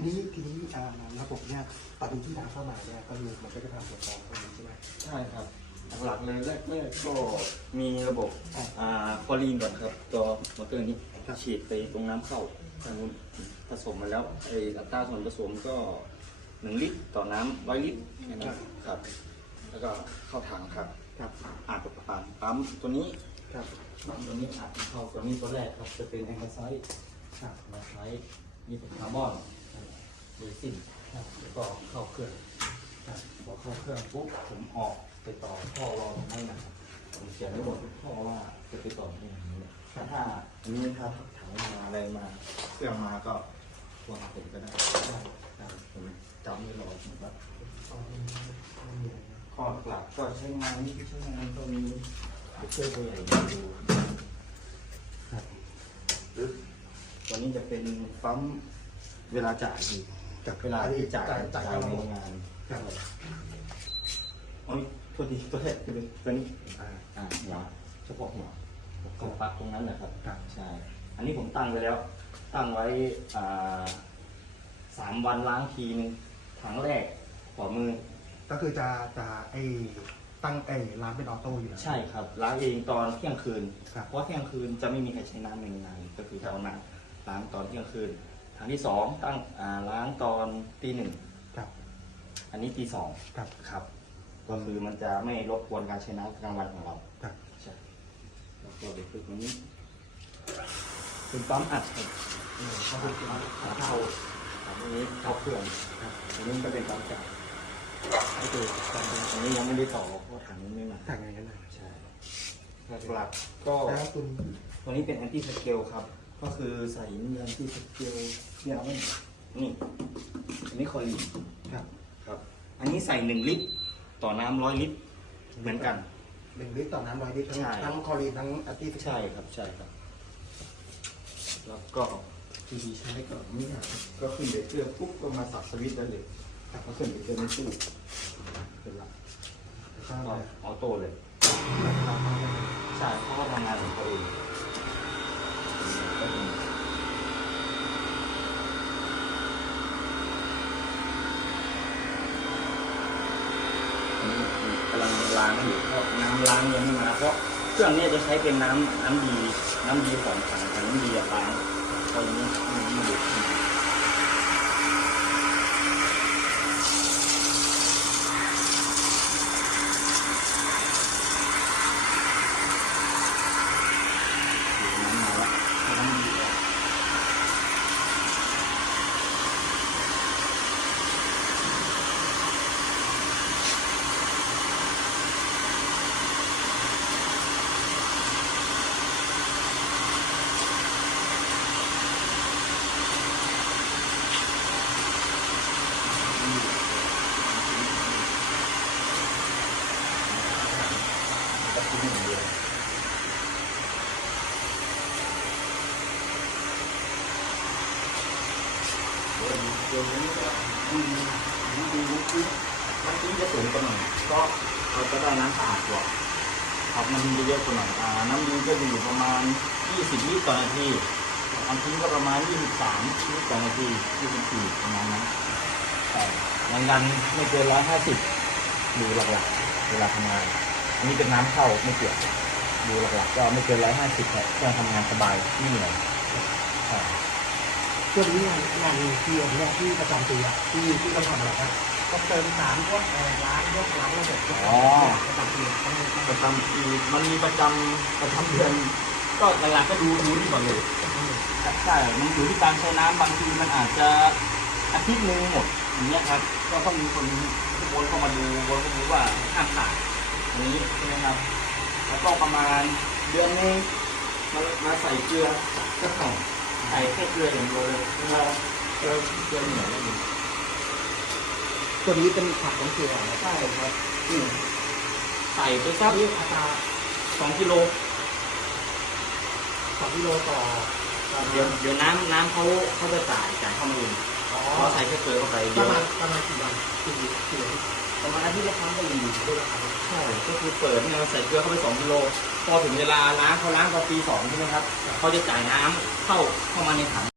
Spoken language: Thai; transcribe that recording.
ทีนี้ทีนี้อ่าระบบเนี่ยตอนนี้ที่น้ำเข้ามาเนี่ยก็คือมันก็จะทำหัวกรองตรงนี้ใช่ไหม ใช่ครับ หลักๆเลยแรกแรกก็มีระบบอ่าคลอรีนก่อนครับ ตัวมอเตอร์นี้ฉีดไปตรงน้ำเข้าทางนู้นผสมมาแล้วไอ้อัตราส่วนผสมก็หนึ่งลิตรต่อน้ำร้อยลิตรแค่นั้นครับ แล้วก็เข้าถังครับครับอาจจะปั๊มปั๊มตัวนี้ครับปั๊มตัวนี้อาจจะเข้าตัวนี้ตัวแรกครับจะเป็นแองกาไซต์ ครับ มาใช้นี่เป็นคาร์บอน เรซินครับแล้วก็เข้าเครื่องครับพอเข้าเครื่องปุ๊บผมออกไปต่อท่อรอตรงนี้นะครับผมเขียนไว้หมดทุกท่อว่าจะไปต่อที่ไหนเนี่ยถ้าอันนี้ครับถังมาอะไรมาเครื่องมาก็วางผมก็ได้ครับผมจำไม่รอผมว่าข้อหลักก็ใช้งานนี่ใช้งานก็มีเดี๋ยวช่วยตัวใหญ่ดูครับปึ๊บตัวนี้จะเป็นปั๊มเวลาจ่าย อีกกับเวลาที่จ่ายจ่ายจ่าจ่ายยในในโรโรงงงานครับโอ้ยตัวดีตัวแรกคือตัวนี้อ่าอ่าหัวเฉพาะหัวตรงปลักตรงนั้นนะครับครับใช่อันนี้ผมตั้งไว้แล้ว ตั้งไว้อ่าสามวันล้างทีนึงถังแรกขวามือ ก็คือจะจะไอ้ตั้งไอ้ร้านเป็นออโต้อยู่แล้วใช่ครับล้างเองตอนเที่ยงคืนครับเพราะเที่ยงคืนจะไม่มีใครใช้น้ำในงานก็คือจะเอาน้ำล้างตอนเที่ยงคืน ถังที่สองตั้งอ่าล้างตอนตีหนึ่งครับ อันนี้ตีสองครับ ครับ ก็คือมันจะไม่รบกวนการใช้น้ำกลางวันของเราครับ ใช่แล้วก็เด็กฝึกวันนี้เป็นปั๊มอัดครับอืมก็คือร้านขาเข้าเข้าอันนี้เข้าเครื่องครับอันนี้ก็เป็นปั๊มจ่ายก็คือการเป็นอันนี้ยังไม่ได้ต่อเพราะถังนี้ไม่มาทางไงกันเลยใช่หลักๆก็ แล้วคุณตัวนี้เป็นแอนตี้สเกลครับ ก็คือใส่นี่แอนตี้สเกลเนี่ยเอาไว้นี่อันนี้คอลีนครับ ครับ อันนี้ใส่หนึ่งลิตร ต่อน้ำร้อยลิตร เหมือนกันหนึ่งลิตรต่อน้ำร้อยลิตรทั้งใช่ ทั้งคลอรีนทั้งอาร์ติฟิเชียลใช่ครับ ใช่ครับ แล้วก็ทีดีใช้ก็ไม่ยากก็ขึ้นไปเครื่องปุ๊บก็มาสับสวิตช์ได้เลยครับก็ขึ้นไปเครื่องในตู้เป็นหลักแล้วก็ก็ออโต้เลย ใช่เพราะว่าทำงานของตัวเอง กำลังล้างอยู่เพราะน้ำล้างยังไม่มาเพราะเครื่องนี้จะใช้เป็นน้ำน้ำดี น้ำดีของถังถังน้ำดีอะล้างตอนนี้มันไม่ดูน้ำมาแล้วน้ำดีออก ก็ทิ้งอย่างเดียเดี๋ยวเดี๋ยวนี้ก็ดูดูดูดูน้ำทิ้งจะสูงกว่าหน่อยก็เราจะได้น้ำสะอาดกว่าครับน้ำทิ้งจะเยอะกว่าหน่อยอ่าน้ำดีก็จะอยู่ประมาณ 20ลิตรต่อนาทีน้ำทิ้งก็ประมาณ 23ลิตรต่อนาที24ประมาณนั้นแต่แรงดันไม่เกิน150ดูหลักๆเวลาทำงาน อันนี้เป็นน้ำเข้าไม่เกี่ยวดูหลักๆก็ไม่เกิน150ครับเครื่องทำงานสบายไม่เหนื่อยใช่ช่วงนี้งานงานที่อันเนี้ยที่ประจำปีอะที่ที่ต้องทำอะไรครับก็เติมสารพวกเอ่อล้างยกล้างระบบพวกอ๋อประจำปีต้องต้องประจำปีมันมีประจำประจำเดือนก็หลักๆก็ดูดูที่ก่อนเลยใช่มันอยู่ที่การใช้น้ำบางทีมันอาจจะอาทิตย์หนึงหมดอย่างเงี้ยครับ ก็ต้องมีคนวนเข้ามาดูวนเข้ามาดูว่าห้ามขาดอั นนี้ใช่ไหมครับ แล้วก็ประมาณเดือนหนึงมามาใส่เกลือก็ต้องใส่แค่เกลืออย่างเดียวเลยเวลาเกลือเกลือเหนียวแล้วอยู่ตัวนี้เป็นผักของเกลือนะใช่ครับอืมใส่ไปสักนี่อัตราสองกิโลสองกิโลต่อต่อเดี๋ยวเดี๋ยวน้ำน้ำเขาเขาจะจ่ายจ่ายเข้ามาเองอ๋อพอใส่แค่เกลือเข้าไปปเดี๋ยระวมาณประมาณกี่วันกี่กี่วัน ประมาณอาทิตย์ละครั้งก็ยังดีใช่ก็คือเปิดเนี่ยเราใส่เกลือเข้าไปสองกิโลพอถึงเวลาล้างเขาล้างตอนตีสองใช่ไหมครับเขาจะจ่ายน้ำเข้าเข้ามาในถัง